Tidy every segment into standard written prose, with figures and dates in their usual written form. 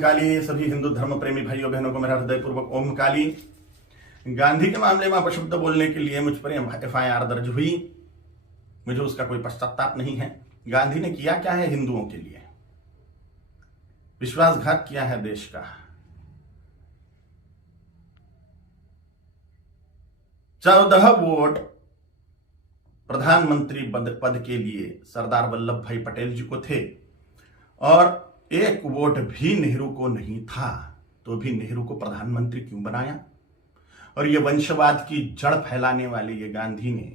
काली। सभी हिंदू धर्म प्रेमी भाइयों बहनों को मेरा हृदयपूर्वक ओम काली। गांधी के मामले में अपशब्द बोलने के लिए मुझ पर FIR दर्ज हुई। मुझे उसका कोई पश्चाताप नहीं है। गांधी ने किया क्या है हिंदुओं के लिए? विश्वासघात किया है देश का। 14 वोट प्रधानमंत्री पद के लिए सरदार वल्लभ भाई पटेल जी को थे और 1 वोट भी नेहरू को नहीं था, तो भी नेहरू को प्रधानमंत्री क्यों बनाया? और ये वंशवाद की जड़ फैलाने वाले ये गांधी ने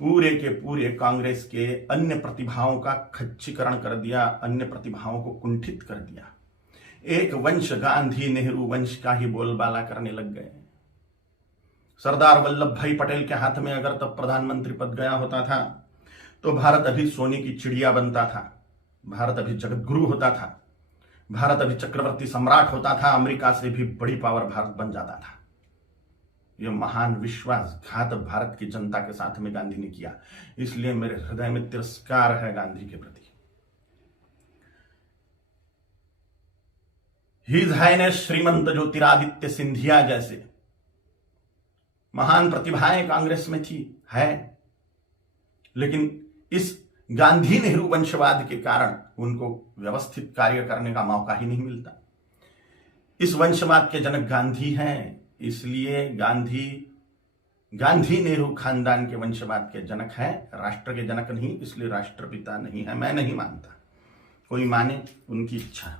पूरे के पूरे कांग्रेस के अन्य प्रतिभाओं का खच्चीकरण कर दिया, अन्य प्रतिभाओं को कुंठित कर दिया। एक वंश गांधी नेहरू वंश का ही बोलबाला करने लग गए। सरदार वल्लभ भाई पटेल के हाथ में अगर तब प्रधानमंत्री पद गया होता था तो भारत अभी सोने की चिड़िया बनता था, भारत अभी जगत गुरु होता था, भारत अभी चक्रवर्ती सम्राट होता था, अमेरिका से भी बड़ी पावर भारत बन जाता था। यह महान विश्वासघात भारत की जनता के साथ में गांधी ने किया, इसलिए मेरे हृदय में तिरस्कार है गांधी के प्रति। हिज हाइनेस श्रीमंत ज्योतिरादित्य सिंधिया जैसे महान प्रतिभाएं कांग्रेस में थी, है, लेकिन इस गांधी नेहरू वंशवाद के कारण उनको व्यवस्थित कार्य करने का मौका ही नहीं मिलता। इस वंशवाद के जनक गांधी हैं, इसलिए गांधी नेहरू खानदान के वंशवाद के जनक हैं, राष्ट्र के जनक नहीं, इसलिए राष्ट्रपिता नहीं है। मैं नहीं मानता, कोई माने उनकी इच्छा।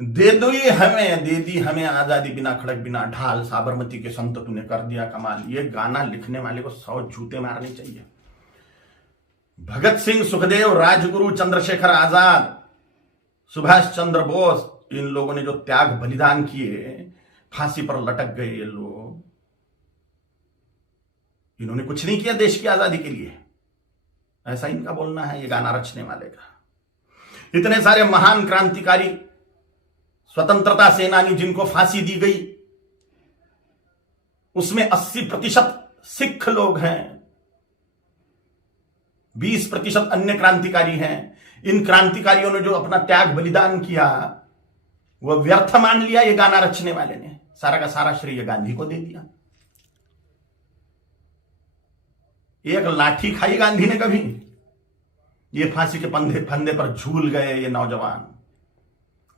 दे दी हमें आजादी, बिना खड़क बिना ढाल, साबरमती के संत तूने कर दिया कमाल। ये गाना लिखने वाले को 100 जूते मारने चाहिए। भगत सिंह, सुखदेव, राजगुरु, चंद्रशेखर आजाद, सुभाष चंद्र बोस, इन लोगों ने जो त्याग बलिदान किए, फांसी पर लटक गए ये लोग, इन्होंने कुछ नहीं किया देश की आजादी के लिए, ऐसा इनका बोलना है ये गाना रचने वाले का। इतने सारे महान क्रांतिकारी, स्वतंत्रता सेनानी जिनको फांसी दी गई, उसमें 80% सिख लोग हैं, 20% अन्य क्रांतिकारी हैं। इन क्रांतिकारियों ने जो अपना त्याग बलिदान किया वह व्यर्थ मान लिया ये गाना रचने वाले ने, सारा का सारा श्रेय गांधी को दे दिया। एक लाठी खाई गांधी ने कभी? ये फांसी के फंदे पर झूल गए ये नौजवान,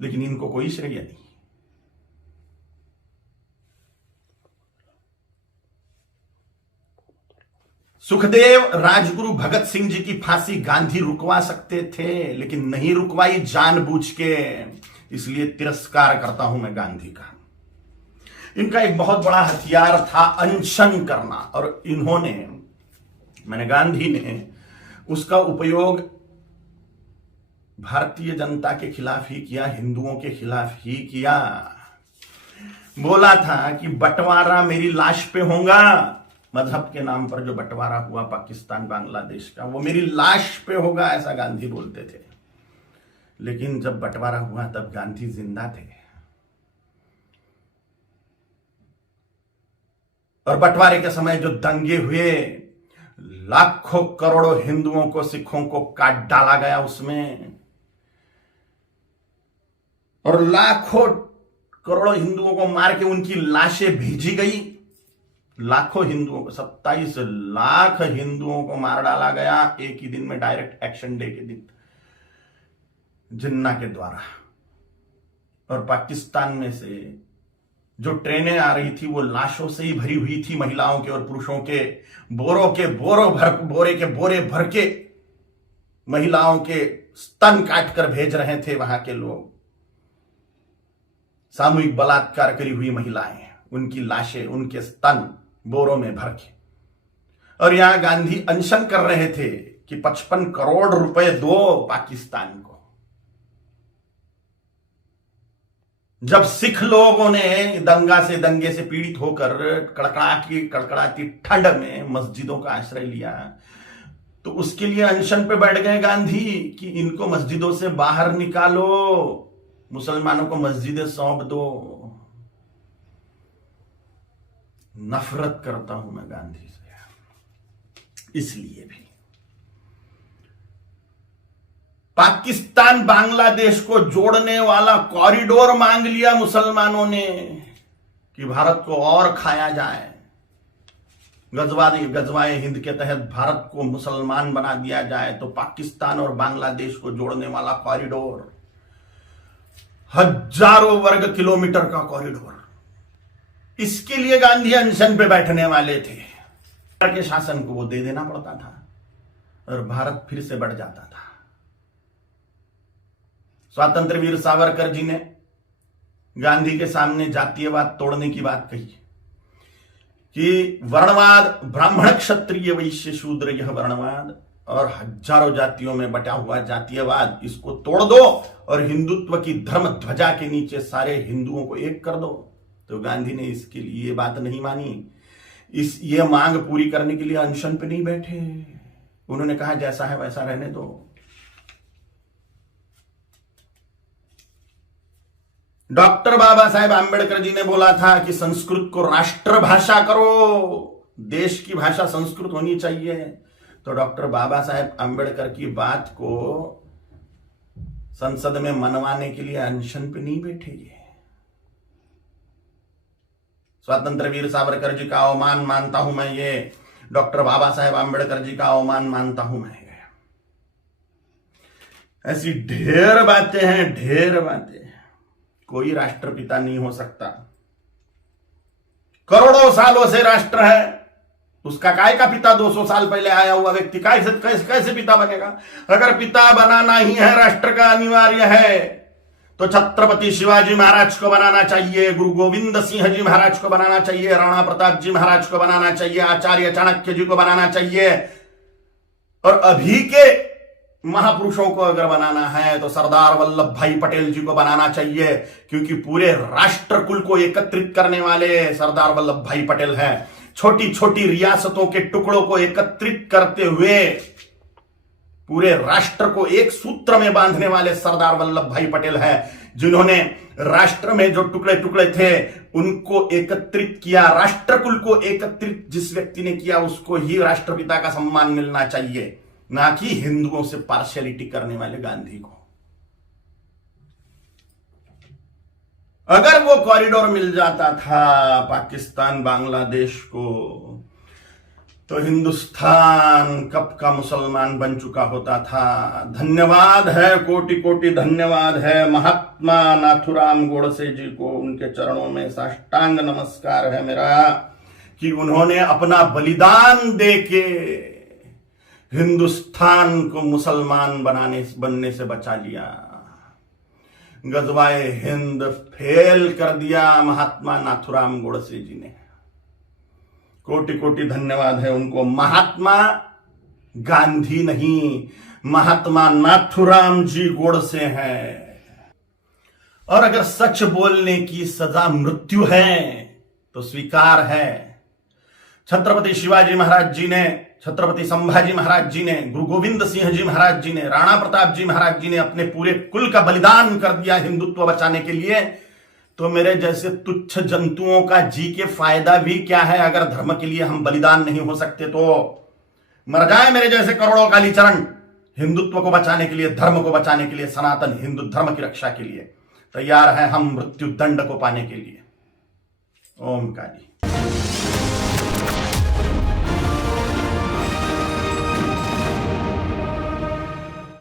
लेकिन इनको कोई श्रेय नहीं। सुखदेव, राजगुरु, भगत सिंह जी की फांसी गांधी रुकवा सकते थे, लेकिन नहीं रुकवाई जानबूझ के, इसलिए तिरस्कार करता हूं मैं गांधी का। इनका एक बहुत बड़ा हथियार था अनशन करना, और गांधी ने उसका उपयोग भारतीय जनता के खिलाफ ही किया, हिंदुओं के खिलाफ ही किया। बोला था कि बंटवारा मेरी लाश पे होगा, मजहब के नाम पर जो बंटवारा हुआ पाकिस्तान बांग्लादेश का, वो मेरी लाश पे होगा, ऐसा गांधी बोलते थे। लेकिन जब बंटवारा हुआ तब गांधी जिंदा थे, और बंटवारे के समय जो दंगे हुए, लाखों करोड़ों हिंदुओं को, सिखों को काट डाला गया उसमें, और लाखों करोड़ों हिंदुओं को मार के उनकी लाशें भेजी गई। लाखों हिंदुओं को, 27 लाख हिंदुओं को मार डाला गया एक ही दिन में, डायरेक्ट एक्शन डे के दिन, जिन्ना के द्वारा। और पाकिस्तान में से जो ट्रेनें आ रही थी वो लाशों से ही भरी हुई थी, महिलाओं के और पुरुषों के, बोरे के बोरे भर के महिलाओं के स्तन काट कर भेज रहे थे वहां के लोग। सामूहिक बलात्कार करी हुई महिलाएं, उनकी लाशें, उनके स्तन बोरों में भर के। और यहां गांधी अनशन कर रहे थे कि 55 करोड़ रुपए दो पाकिस्तान को। जब सिख लोगों ने दंगे से पीड़ित होकर कड़कड़ाती ठंड में मस्जिदों का आश्रय लिया, तो उसके लिए अनशन पे बैठ गए गांधी कि इनको मस्जिदों से बाहर निकालो, मुसलमानों को मस्जिदें सौंप दो। नफरत करता हूं मैं गांधी से, इसलिए भी। पाकिस्तान बांग्लादेश को जोड़ने वाला कॉरिडोर मांग लिया मुसलमानों ने कि भारत को और खाया जाए। गजवाए हिंद के तहत भारत को मुसलमान बना दिया जाए। तो पाकिस्तान और बांग्लादेश को जोड़ने वाला कॉरिडोर, हजारों वर्ग किलोमीटर का कॉरिडोर, इसके लिए गांधी अनशन पे बैठने वाले थे। के शासन को वो दे देना पड़ता था और भारत फिर से बढ़ जाता था। स्वातंत्र वीर सावरकर जी ने गांधी के सामने जातीयवाद तोड़ने की बात कही कि वर्णवाद, ब्राह्मण क्षत्रिय वैश्य शूद्र, यह वर्णवाद और हजारों जातियों में बटा हुआ जातीयवाद, इसको तोड़ दो और हिंदुत्व की धर्म ध्वजा के नीचे सारे हिंदुओं को एक कर दो। तो गांधी ने इसके लिए ये बात नहीं मानी। ये मांग पूरी करने के लिए अनशन पे नहीं बैठे। उन्होंने कहा जैसा है वैसा रहने दो। डॉक्टर बाबा साहेब आंबेडकर जी ने बोला था कि संस्कृत को राष्ट्रभाषा करो, देश की भाषा संस्कृत होनी चाहिए। तो डॉक्टर बाबा साहेब आंबेडकर की बात को संसद में मनवाने के लिए अनशन पे नहीं बैठे। ये स्वतंत्र वीर सावरकर जी का अवमान मानता हूं मैं, ये डॉक्टर बाबा साहेब आंबेडकर जी का अवमान मानता हूं मैं। ऐसी ढेर बातें हैं, ढेर बातें। कोई राष्ट्रपिता नहीं हो सकता। करोड़ों सालों से राष्ट्र है, उसका काय का पिता 200 साल पहले आया हुआ व्यक्ति कैसे पिता बनेगा? अगर पिता बनाना ही है, राष्ट्र का अनिवार्य है, तो छत्रपति शिवाजी महाराज को बनाना चाहिए, गुरु गोविंद सिंह जी महाराज को बनाना चाहिए, राणा प्रताप जी महाराज को बनाना चाहिए, आचार्य चाणक्य जी को बनाना चाहिए। और अभी के महापुरुषों को अगर बनाना है तो सरदार वल्लभ भाई पटेल जी को बनाना चाहिए, क्योंकि पूरे राष्ट्र कुल को एकत्रित करने वाले सरदार वल्लभ भाई पटेल हैं। छोटी छोटी रियासतों के टुकड़ों को एकत्रित करते हुए पूरे राष्ट्र को एक सूत्र में बांधने वाले सरदार वल्लभ भाई पटेल हैं, जिन्होंने राष्ट्र में जो टुकड़े टुकड़े थे उनको एकत्रित किया। राष्ट्रकुल को एकत्रित जिस व्यक्ति ने किया उसको ही राष्ट्रपिता का सम्मान मिलना चाहिए, ना कि हिंदुओं से पार्शियलिटी करने वाले गांधी को। अगर वो कॉरिडोर मिल जाता था पाकिस्तान बांग्लादेश को, तो हिंदुस्तान कब का मुसलमान बन चुका होता था। धन्यवाद है, कोटि कोटि धन्यवाद है महात्मा नाथुराम गोडसे जी को। उनके चरणों में साष्टांग नमस्कार है मेरा कि उन्होंने अपना बलिदान देके हिंदुस्तान को मुसलमान बनने से बचा लिया। गजवाए हिंद फेल कर दिया महात्मा नाथुराम गोडसे जी ने। कोटि कोटि धन्यवाद है उनको। महात्मा गांधी नहीं, महात्मा नाथुराम जी गोडसे हैं। और अगर सच बोलने की सजा मृत्यु है तो स्वीकार है। छत्रपति शिवाजी महाराज जी ने, छत्रपति संभाजी महाराज जी ने, गुरु गोविंद सिंह जी महाराज जी ने, राणा प्रताप जी महाराज जी ने अपने पूरे कुल का बलिदान कर दिया हिंदुत्व बचाने के लिए। तो मेरे जैसे तुच्छ जंतुओं का जी के फायदा भी क्या है? अगर धर्म के लिए हम बलिदान नहीं हो सकते तो मर जाए मेरे जैसे करोड़ों कालीचरण हिंदुत्व को बचाने के लिए, धर्म को बचाने के लिए, सनातन हिंदू धर्म की रक्षा के लिए तैयार है हम मृत्यु दंड को पाने के लिए। ओम काली।